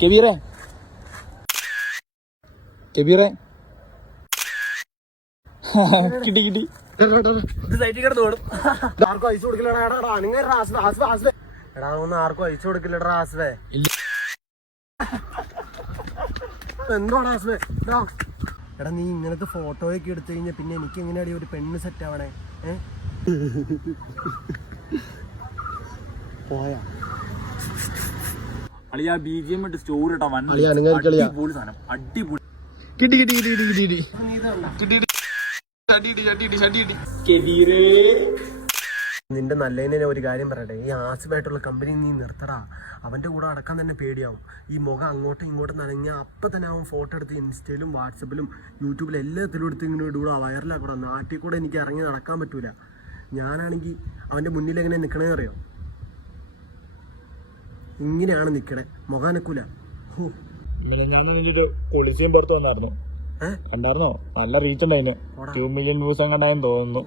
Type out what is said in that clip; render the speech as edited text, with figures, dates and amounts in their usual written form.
കെബീറെ കെബീറെ കിട്ടി കിട്ടി സൈറ്റിൽ കിടന്ന് ഓടും. ആർക്കും അയച്ചു കൊടുക്കില്ലടാ. എടാ ഒന്ന് ആർക്കും അയച്ചു കൊടുക്കില്ലടാ ആസ്വേ. എന്താണ് ആസ്വേ? എടാ നീ ഇങ്ങനത്തെ ഫോട്ടോയൊക്കെ എടുത്തു കഴിഞ്ഞാൽ പിന്നെ എനിക്ക് എങ്ങനെയാടി ഒരു പെണ്ണ് സെറ്റ് ആവണേ? പോയാ അളിയാ BGM ഇട്ട് സ്റ്റോറി ഇട്ടാ അടിപൊളി സാധനം. അടിപൊളി കിട്ടി കിട്ടി കിട്ടി കിട്ടി കിട്ടി കിട്ടി. നിന്റെ നല്ലതിനെ ഒരു കാര്യം പറയട്ടെ, ഈ ആസിഫായിട്ടുള്ള കമ്പനി നീ നിർത്തടാ. അവന്റെ കൂടെ അടക്കാൻ തന്നെ പേടിയാവും. ഈ മുഖം അങ്ങോട്ടും ഇങ്ങോട്ടും നനഞ്ഞാൽ അപ്പം തന്നെ അവൻ ഫോട്ടോ എടുത്ത് ഇൻസ്റ്റയിലും വാട്സപ്പിലും യൂട്യൂബിലും എല്ലാത്തിലും എടുത്ത് ഇങ്ങനെ ഇടൂടാ, വൈറലാക്കൂടാ. നാട്ടിൽ കൂടെ എനിക്ക് ഇറങ്ങി നടക്കാൻ പറ്റൂല. ഞാനാണെങ്കിൽ അവന്റെ മുന്നിൽ എങ്ങനെ നിൽക്കണേ അറിയോ? ഇങ്ങനെയാണ് നിൽക്കണേ, മുഖം അനക്കൂല. കൊളിസിയും പുറത്ത് വന്നായിരുന്നു, കണ്ടായിരുന്നോ? നല്ല റീച്ച് ഉണ്ടായിന്. 2 മില്യൺ വ്യൂസ് അങ്ങോട്ടായെന്ന് തോന്നുന്നു.